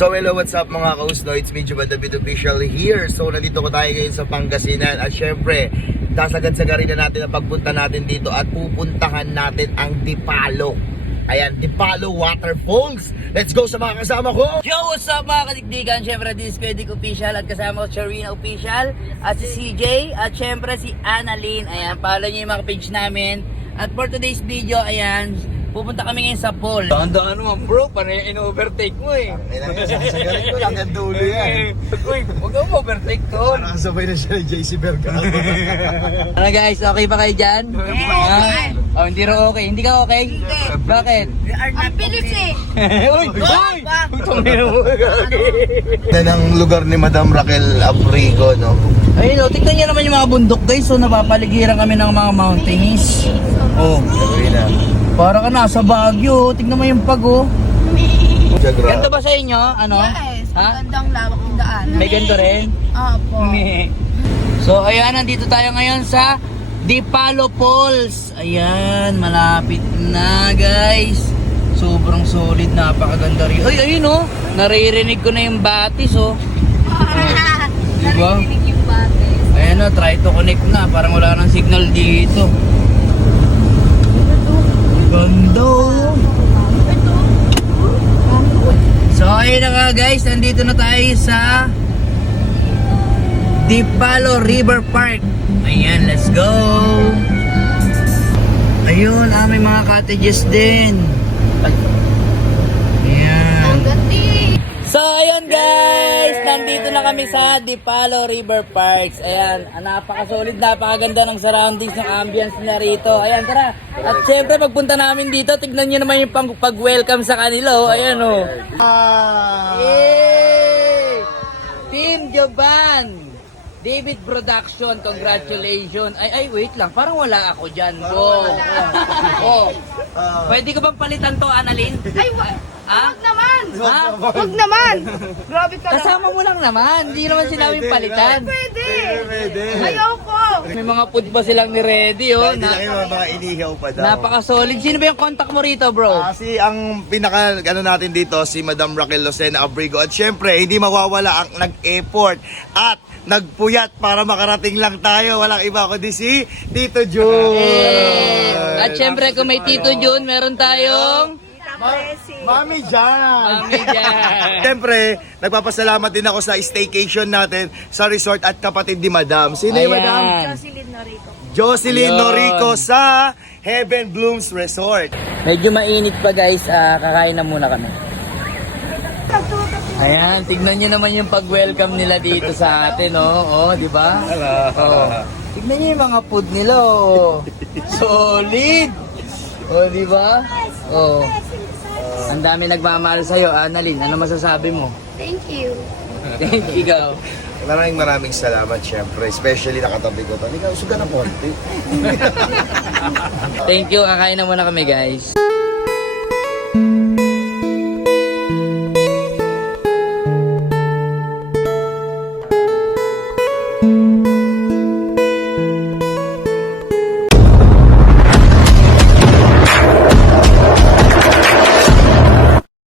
So hello, what's up mga kausno? It's me, Juban David Official here. So nandito ko tayo ngayon sa Pangasinan. At syempre, dasagad-sagarin na natin ang pagpunta natin dito at pupuntahan natin ang Dipalo. Ayan, Dipalo Waterfalls. Let's go sa mga kasama ko! Yo, what's up mga kadigdigan? Syempre, this is Kuya Official at kasama ko Charina Official at si CJ at syempre si Annalyn. Ayan, follow nyo yung mga page namin. At for today's video, ayan, pupunta kami ngayon sa pool. Daan-daan naman bro, paano yung in-overtake mo eh? Sasagarin ko lang ang dulo yan. Uy, huwag kang overtake to. Parang sabay na siya ni JC Bergamo. Ano guys, okay ba kayo dyan? Yeah. Oh, hindi rin okay. Hindi ka okay? Bakit? Ang bilis eh. Uy! Uy! Tumira mo. Yan ang lugar ni Madam Raquel Abrigo, no? Ayun, oh, tignan nyo naman yung mga bundok guys. So, napapaligiran kami ng mga mountains. Oh, Gawin na. para ka nasa Baguio. Tignan mo yung pag, oh. Jagra. Ganito ba sa inyo? Ano? Yes, Ha? magandang lawak ng daan. May ganito rin? Opo. So, ayan, nandito tayo ngayon sa Dipalo Falls. Ayan, malapit na, guys. Sobrang solid, napakaganda rin. Ay, ayun, oh. Naririnig ko na yung batis, oh. Diba? Narinig yung bate. Ayan, oh, try to connect na. Parang wala nang signal dito. Ganda, oh. So, ayun na nga, guys. Nandito na tayo sa Dipalo River Park. Ayan, let's go. Ayun, may mga cottages din. Ayan. Ang gati. So, ayun guys, nandito na kami sa Dipalo River Parks. Ayan, napaka-solid, napakaganda ng surroundings, ng ambience na rito. Ayan, tara. At syempre, pagpunta namin dito, tignan nyo naman yung pag-welcome sa kanila. Oh. Ayan, oh. Yay! Team Joban! David Production, congratulations. Ay, wait lang. Parang wala ako dyan. Oh. Pwede ko bang palitan to, Annalyn? Ay, Ha? wag naman. Ha? Wag naman. Grabe ka lang. Kasama mo lang naman. Hindi naman sinabing palitan. Pwede. Pwede. Ayoko. May mga food pa silang ni-ready, oh. Hindi na kayo mga inihaw pa daw. Napaka-solid. Sino ba yung contact mo rito, bro? Si ang pinaka natin dito si Madam Raquel Lucena Abrigo at syempre hindi mawawala ang nag-effort at nagpuyat para makarating lang tayo. Walang iba kundi si Tito Jun. At syempre, kung may Tito Jun, meron tayong Mami Jan. Mami dyan. Siyempre, nagpapasalamat din ako sa staycation natin sa resort at kapatid ni Madam. Sino yung Madam? Ayan. Jocelyn Yun. Norico sa Heaven Blooms Resort. Medyo mainit pa, guys. Kakain na muna kami. Ayan, tignan nyo naman yung pag-welcome nila dito sa atin, oh. Oh, di ba? Oh. Tignan nyo yung mga food nila, oh. Solid! Oh, di ba? Oh. Ang dami nagmamahal sa'yo, Annalyn. Ano masasabi mo? Thank you. Thank you, ikaw. Maraming salamat syempre. Especially nakatabi ko to. Ikaw, suga na konti. Thank you. Kakain na muna kami, guys.